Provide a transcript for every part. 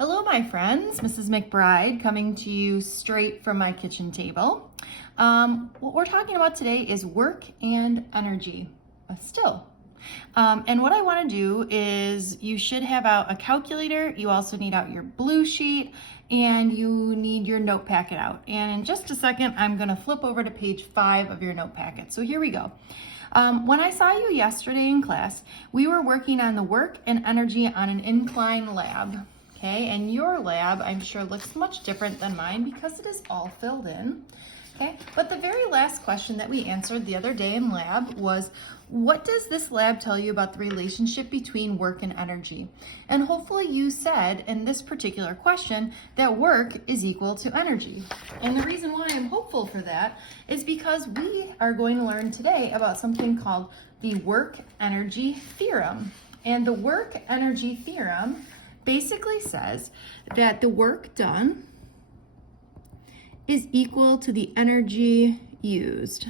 Hello, my friends. Mrs. McBride coming to you straight from my kitchen table. What we're talking about today is work and energy, still. And what I want to do is you should have out a calculator. You also need out your blue sheet and you need your note packet out. And in just a second, I'm going to flip over to page 5 of your note packet. So here we go. When I saw you yesterday in class, we were working on the work and energy on an incline lab. Okay, and your lab, I'm sure, looks much different than mine because it is all filled in. Okay, but the very last question that we answered the other day in lab was, what does this lab tell you about the relationship between work and energy? And hopefully you said in this particular question that work is equal to energy. And the reason why I'm hopeful for that is because we are going to learn today about something called the work-energy theorem. And the work-energy theorem basically says that the work done is equal to the energy used.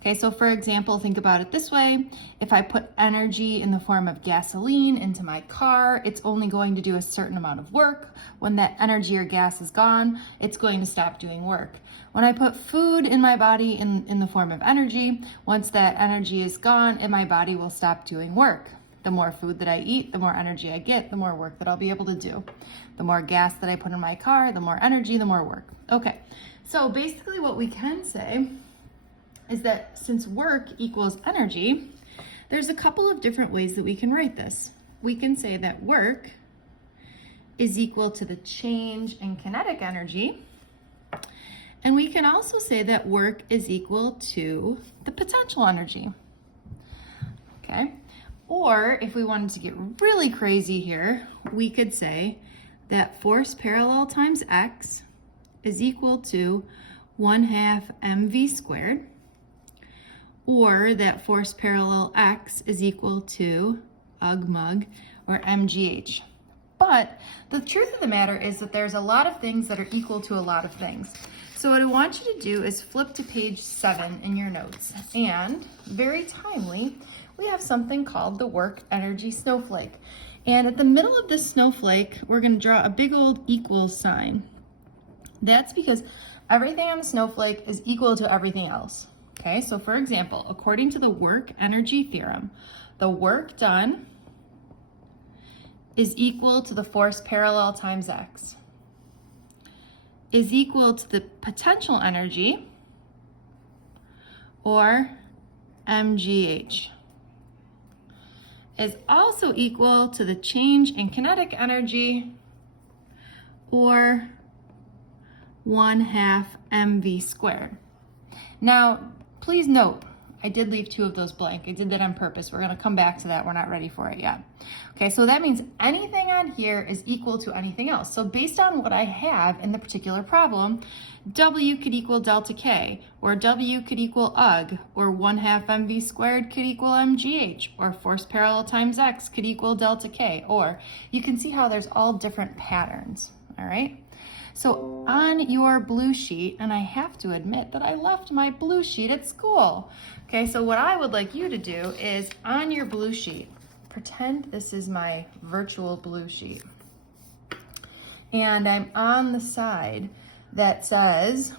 Okay, so for example, think about it this way. If I put energy in the form of gasoline into my car, it's only going to do a certain amount of work. When that energy or gas is gone, it's going to stop doing work. When I put food in my body in the form of energy, once that energy is gone, my body will stop doing work. The more food that I eat, the more energy I get, the more work that I'll be able to do. The more gas that I put in my car, the more energy, the more work. Okay, so basically what we can say is that since work equals energy, there's a couple of different ways that we can write this. We can say that work is equal to the change in kinetic energy, and we can also say that work is equal to the potential energy. Okay. Or if we wanted to get really crazy here, we could say that force parallel times x is equal to 1/2 mv squared, or that force parallel x is equal to ug-mug or mgh. But the truth of the matter is that there's a lot of things that are equal to a lot of things. So what I want you to do is flip to page 7 in your notes, and very timely, we have something called the work energy snowflake. And at the middle of this snowflake, we're going to draw a big old equal sign. That's because everything on the snowflake is equal to everything else. Okay, so for example, according to the work energy theorem, the work done is equal to the force parallel times x, is equal to the potential energy, or mgh, is also equal to the change in kinetic energy, or 1/2 mv squared. Now, please note, I did leave 2 of those blank. I did that on purpose. We're going to come back to that. We're not ready for it yet. Okay, so that means anything on here is equal to anything else. So based on what I have in the particular problem, W could equal delta K, or W could equal UG, or 1/2 mv squared could equal mgh, or force parallel times x could equal delta K, or you can see how there's all different patterns, all right? So on your blue sheet, and I have to admit that I left my blue sheet at school. Okay, so what I would like you to do is on your blue sheet, pretend this is my virtual blue sheet. And I'm on the side that says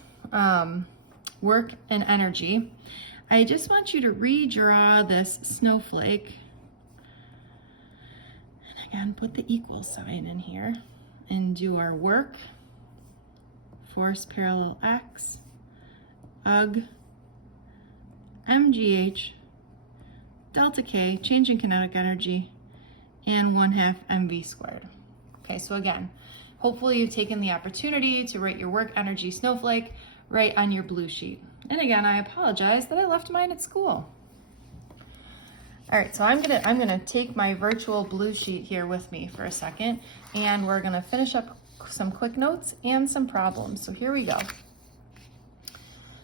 work and energy. I just want you to redraw this snowflake. And again, put the equal sign in here and do our work, force parallel x, ug, mgh, delta K, change in kinetic energy, and 1/2 mv squared. Okay, so again, hopefully you've taken the opportunity to write your work energy snowflake right on your blue sheet. And again, I apologize that I left mine at school. All right, so I'm gonna take my virtual blue sheet here with me for a second, and we're gonna finish up some quick notes and some problems. So here we go.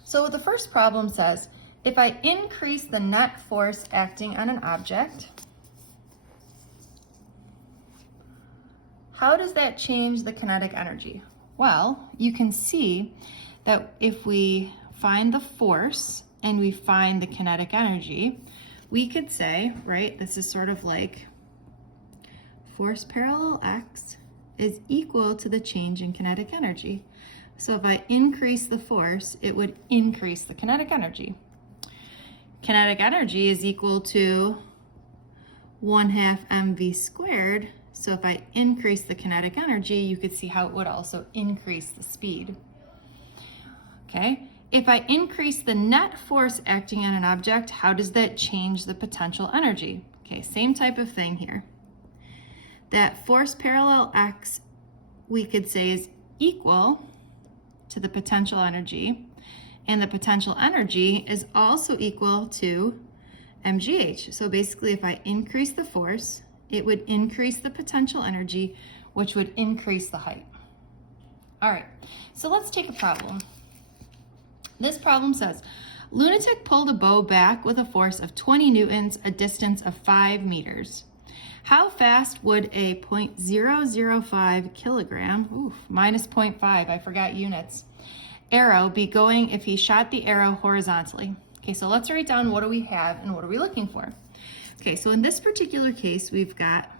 So the first problem says, if I increase the net force acting on an object, how does that change the kinetic energy? Well, you can see that if we find the force and we find the kinetic energy, we could say, right, this is sort of like force parallel x is equal to the change in kinetic energy. So if I increase the force, it would increase the kinetic energy. Kinetic energy is equal to 1/2 mv squared. So if I increase the kinetic energy, you could see how it would also increase the speed. Okay, if I increase the net force acting on an object, how does that change the potential energy? Okay, same type of thing here. That force parallel x, we could say, is equal to the potential energy, and the potential energy is also equal to mgh. So basically, if I increase the force, it would increase the potential energy, which would increase the height. All right, so let's take a problem. This problem says, lunatic pulled a bow back with a force of 20 newtons, a distance of 5 meters. How fast would a 0.005 kilogram, minus 0.5, I forgot units, arrow be going if he shot the arrow horizontally? Okay, so let's write down what do we have and what are we looking for. Okay, so in this particular case, we've got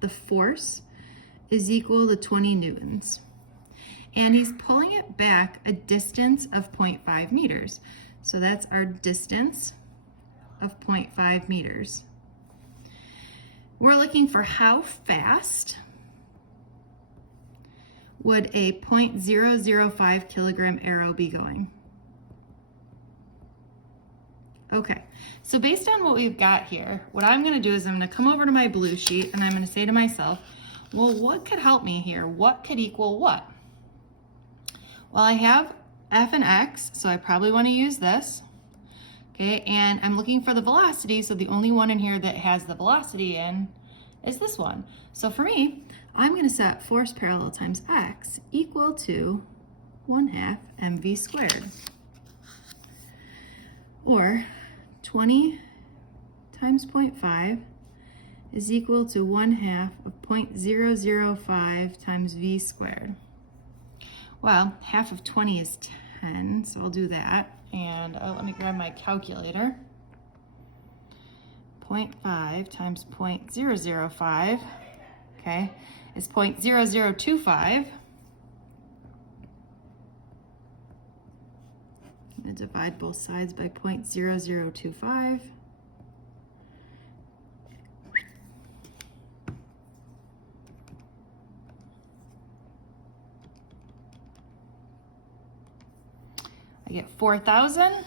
the force is equal to 20 newtons. And he's pulling it back a distance of 0.5 meters. So that's our distance of 0.5 meters. We're looking for how fast would a 0.005 kilogram arrow be going. Okay, so based on what we've got here, what I'm gonna do is I'm gonna come over to my blue sheet and I'm gonna say to myself, well, what could help me here? What could equal what? Well, I have f and x, so I probably wanna use this. Okay, and I'm looking for the velocity, so the only one in here that has the velocity in is this one. So for me, I'm gonna set force parallel times x equal to 1/2 mv squared. Or 20 times 0.5 is equal to 1/2 of 0.005 times v squared. Well, half of 20 is 10, so I'll do that. And let me grab my calculator. 0.5 times 0.005, okay, is 0.0025. I'm going to divide both sides by 0.0025. I get 4,000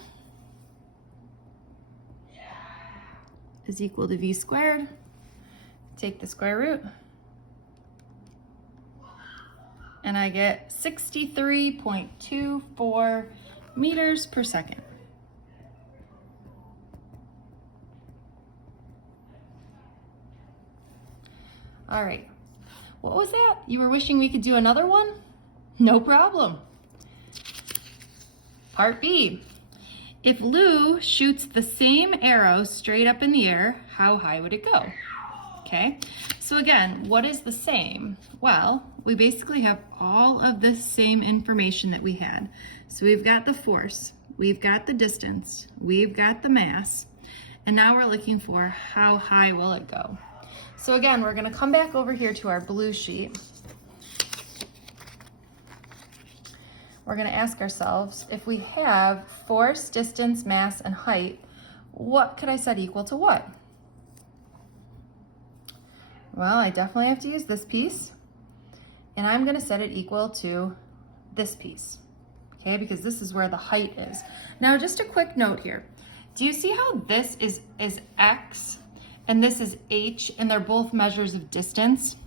is equal to v squared. Take the square root. And I get 63.24 meters per second. All right, what was that? You were wishing we could do another one? No problem. Part B. If Lou shoots the same arrow straight up in the air, how high would it go? Okay, so again, what is the same? Well, we basically have all of the same information that we had. So we've got the force, we've got the distance, we've got the mass, and now we're looking for how high will it go. So again, we're gonna come back over here to our blue sheet. We're gonna ask ourselves, if we have force, distance, mass, and height, what could I set equal to what? Well, I definitely have to use this piece, and I'm gonna set it equal to this piece, okay, because this is where the height is. Now, just a quick note here. Do you see how this is x and this is h, and they're both measures of distance?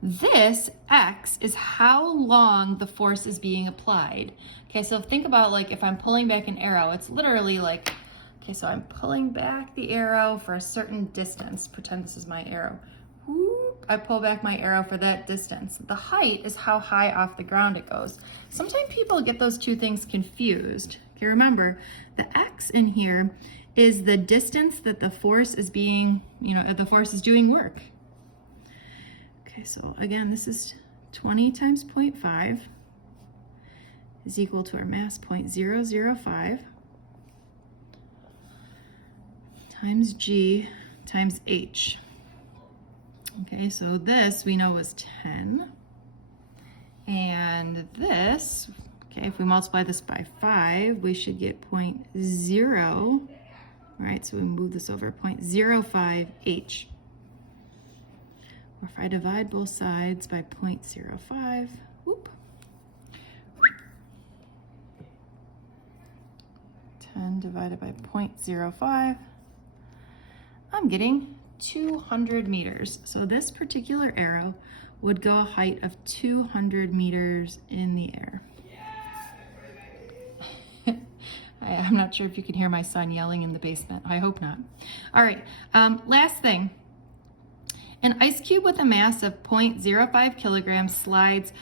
This x is how long the force is being applied. Okay, so think about like if I'm pulling back an arrow, it's literally like, okay, so I'm pulling back the arrow for a certain distance. Pretend this is my arrow. Whoop, I pull back my arrow for that distance. The height is how high off the ground it goes. Sometimes people get those two things confused. Okay, remember, the x in here is the distance that the force is being, the force is doing work. Okay, so again, this is 20 times 0.5 is equal to our mass 0.005 times g times h. Okay, so this we know is 10. And this, okay, if we multiply this by 5, we should get 0.0. All right, so we move this over, 0.05h. Or if I divide both sides by 0.05, whoop, 10 divided by 0.05, I'm getting 200 meters. So this particular arrow would go a height of 200 meters in the air. I'm not sure if you can hear my son yelling in the basement. I hope not. All right, last thing. An ice cube with a mass of 0.05 kilograms slides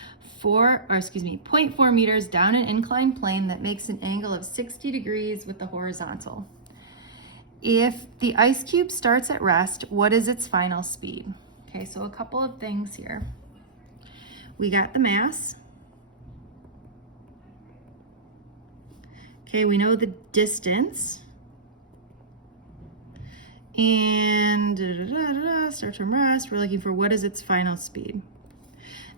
0.4 meters down an inclined plane that makes an angle of 60 degrees with the horizontal. If the ice cube starts at rest, what is its final speed? Okay, so a couple of things here. We got the mass. Okay, we know the distance. And start from rest, we're looking for what is its final speed.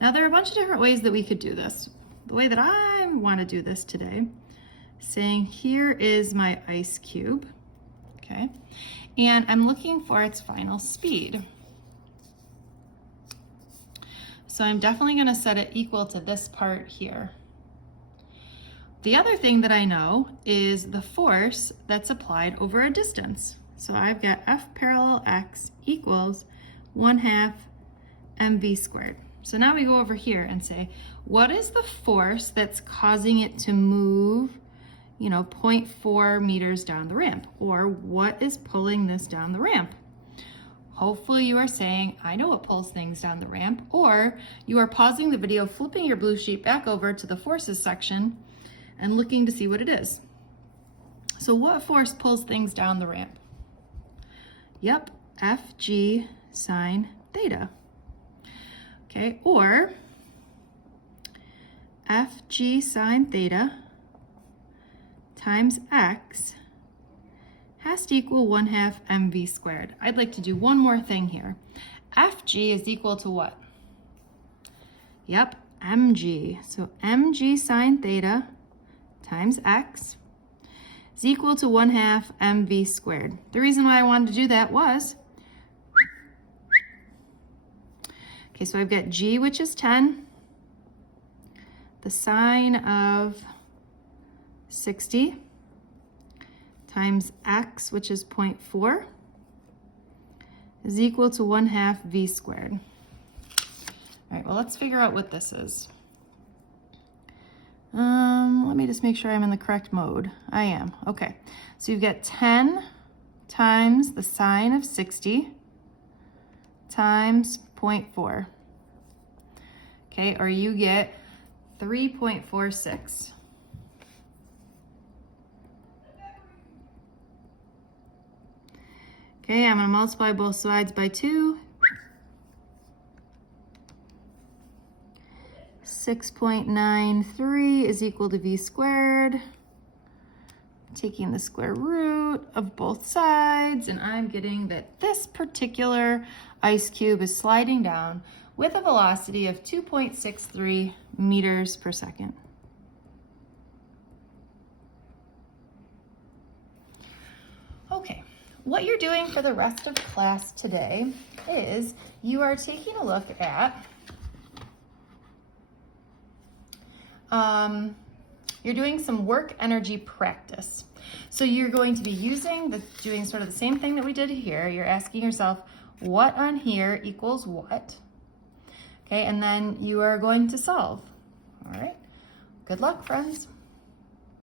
Now there are a bunch of different ways that we could do this. The way that I want to do this today, saying here is my ice cube, okay, and I'm looking for its final speed. So I'm definitely going to set it equal to this part here. The other thing that I know is the force that's applied over a distance. So I've got F parallel X equals 1/2 mv squared. So now we go over here and say, what is the force that's causing it to move, 0.4 meters down the ramp? Or what is pulling this down the ramp? Hopefully you are saying, I know what pulls things down the ramp, or you are pausing the video, flipping your blue sheet back over to the forces section and looking to see what it is. So what force pulls things down the ramp? Yep, Fg sine theta. Okay, or Fg sine theta times x has to equal 1/2 mv squared. I'd like to do one more thing here. Fg is equal to what? Yep, mg. So mg sine theta times x is equal to 1/2 mv squared. The reason why I wanted to do that was, okay, so I've got g, which is 10, the sine of 60, times x, which is 0.4, is equal to 1/2 v squared. All right, well, let's figure out what this is. Let me just make sure I'm in the correct mode. I am, okay. So you've got 10 times the sine of 60 times 0.4. Okay, or you get 3.46. Okay, I'm gonna multiply both sides by 2. 6.93 is equal to v squared. Taking the square root of both sides, and I'm getting that this particular ice cube is sliding down with a velocity of 2.63 meters per second. Okay, what you're doing for the rest of class today is you are taking a look at you're doing some work energy practice. So you're going to be doing sort of the same thing that we did here. You're asking yourself, what on here equals what? Okay, and then you are going to solve. All right, good luck, friends.